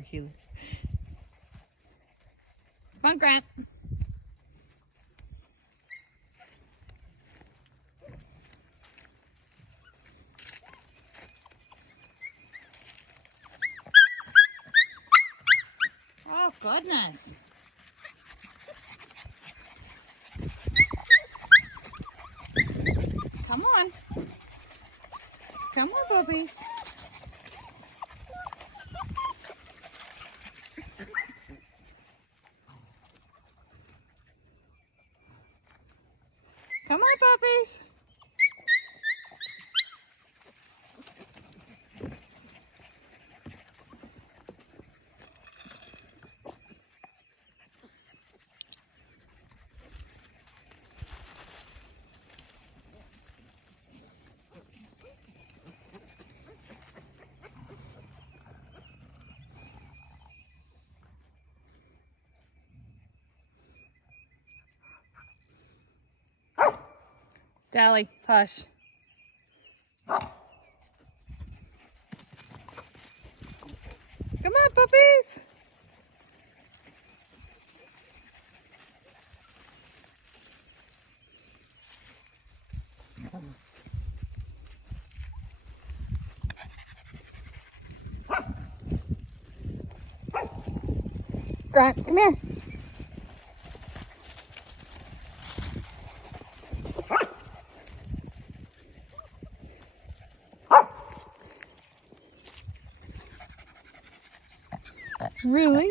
poor Keely. Come on, Grant. Oh, goodness. Come on. Come on, puppies. Come on, puppies. Dally, hush. Come on, puppies. Grant, come here. Really?